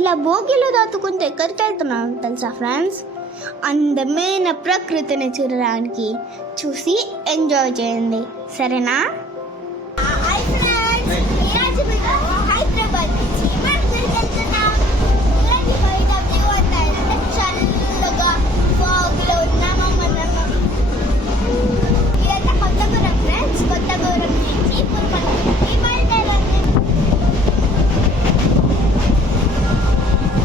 ఇలా భోగిలో దాటుకుంటూ ఎక్కడికి వెళ్తున్నాం తెలుసా ఫ్రెండ్స్? అందమైన ప్రకృతిని చూడడానికి. చూసి ఎంజాయ్ చేయండి, సరేనా? హైదరాబాద్ నుంచి చల్లగా ఫాగ్లో ఉన్నామా మనము. ఇదంతా కొత్తగూడెం ఫ్రెండ్స్. కొత్తగూడెం నుంచి పుల్పల్లికి బయలుదేరండి.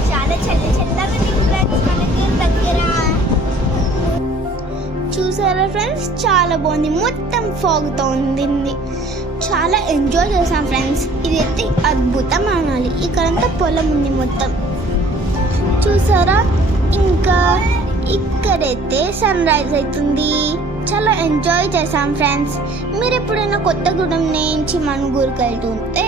చాలా చల్లగా ఫ్రెండ్స్ మనకి దగ్గర. చూసారా ఫ్రెండ్స్, చాలా బాగుంది. మొత్తం ఫాగ్తో ఉంది. చాలా ఎంజాయ్ చేసాం ఫ్రెండ్స్. ఇదైతే అద్భుతం అనాలి. ఇక్కడంతా పొలం ఉంది మొత్తం, చూసారా? ఇంకా ఇక్కడైతే సన్ రైజ్ అవుతుంది. చాలా ఎంజాయ్ చేసాం ఫ్రెండ్స్. మీరు ఎప్పుడైనా కొత్తగూడెం నుంచి మనుగూరుకి వెళ్తుంటే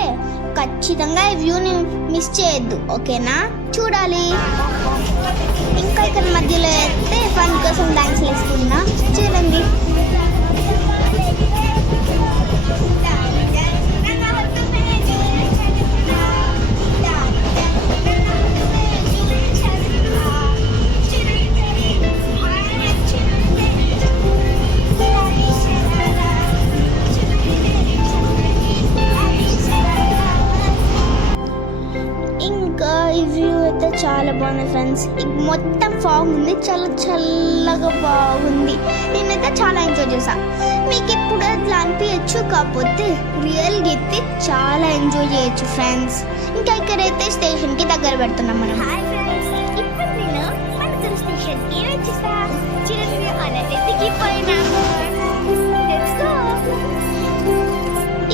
ఖచ్చితంగా ఈ వ్యూని మిస్ చేయొద్దు, ఓకేనా? చూడాలి. ఇంకా ఇక్కడ మధ్యలో అయితే ఫన్ కోసం డాన్స్ వేసుకున్నా, చూడండి. చాలా బాగుంది ఫ్రెండ్స్. మొత్తం ఫాగ్ ఉంది, చాలా చల్లగా బాగుంది. నేనైతే చాలా ఎంజాయ్ చేశా. మీకు ఇప్పుడు అట్లా అనిపించచ్చు, కాకపోతే రియల్గా అయితే చాలా ఎంజాయ్ చేయొచ్చు ఫ్రెండ్స్. ఇంకా ఇక్కడైతే స్టేషన్కి దగ్గర పెడుతున్నాం మనం. ఇప్పుడు నేను మనుగూరు స్టేషన్కి వచ్చేసా.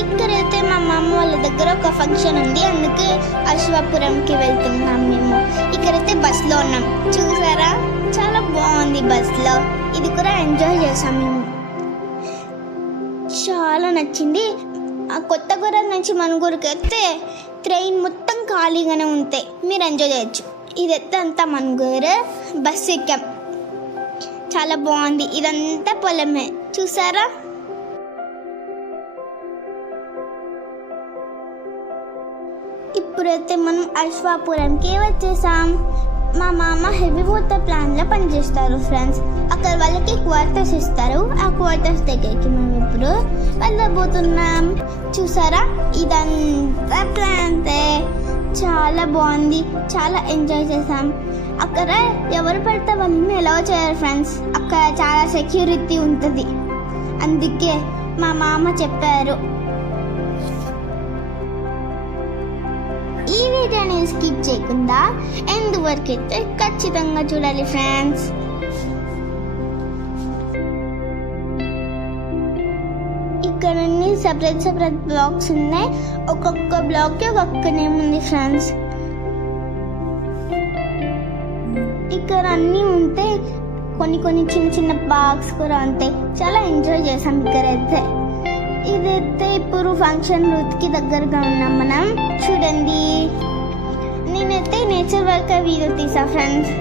ఇక్కడైతే మా మామ వాళ్ళ దగ్గర ఒక ఫంక్షన్ ఉంది, అందుకే అశ్వాపురంకి వెళ్తున్నాం మేము. ఇక్కడైతే బస్లో ఉన్నాం, చూసారా? చాలా బాగుంది బస్లో. ఇది కూడా ఎంజాయ్ చేసాం మేము, చాలా నచ్చింది. ఆ కొత్తగూడెం నుంచి మనుగూరుకి అయితే ట్రైన్ మొత్తం ఖాళీగానే ఉంటాయి, మీరు ఎంజాయ్ చేయొచ్చు. ఇదైతే అంతా మనుగూరు బస్ ఎక్కాం, చాలా బాగుంది. ఇదంతా పొలమే, చూసారా? ఇప్పుడైతే మనం అశ్వాపురంకి వచ్చేసాం. మా మామ హెవీ వాటర్ ప్లాన్లో పనిచేస్తారు ఫ్రెండ్స్. అక్కడ వాళ్ళకి క్వార్టర్స్ ఇస్తారు. ఆ క్వార్టర్స్ దగ్గరికి మేము ఇప్పుడు వెళ్ళబోతున్నాం. చూసారా? ఇదంతా ప్లాన్తే, చాలా బాగుంది. చాలా ఎంజాయ్ చేసాం. అక్కడ ఎవరు పడితే వాళ్ళని ఎలా చేయరు ఫ్రెండ్స్. అక్కడ చాలా సెక్యూరిటీ ఉంటుంది, అందుకే మా మామ చెప్పారు. ఈ వీడియోని స్కిప్ చేయకుండా ఎండ్ వరకు అయితే ఖచ్చితంగా చూడాలి ఫ్రెండ్స్. ఇక్కడ సెపరేట్ బ్లాక్స్ ఉన్నాయి. ఒక్కొక్క బ్లాక్కి ఒక్కొక్క నేమ్ ఉంది ఫ్రెండ్స్. ఇక్కడ అన్నీ ఉంటే కొన్ని చిన్న పార్క్స్ కూడా ఉంటాయి. చాలా ఎంజాయ్ చేసాం ఇక్కడైతే. ఇదైతే ఇప్పుడు ఫంక్షన్ రూత్కి దగ్గరగా ఉన్నాం మనం, చూడండి. నేనైతే నేచర్ వర్క్ వీడియో తీసా ఫ్రెండ్స్,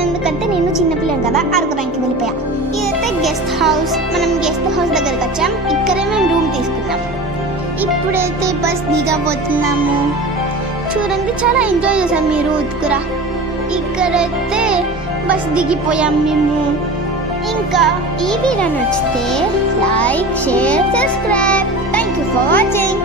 ఎందుకంటే నేను చిన్నపిల్లని కదా, అరగడానికి వెళ్ళిపోయా. ఇదైతే గెస్ట్ హౌస్. మనం గెస్ట్ హౌస్ దగ్గరకు వచ్చాం. ఇక్కడే మేము రూమ్ తీసుకున్నాం. ఇప్పుడైతే బస్ దిగబోతున్నాము, చూడండి. చాలా ఎంజాయ్ చేసాం మీరు ఉత్కురా. ఇక్కడైతే బస్ దిగిపోయాం మేము. ఇంకా ఈ వీడియో నచ్చితే like, share, subscribe. Thank you for watching.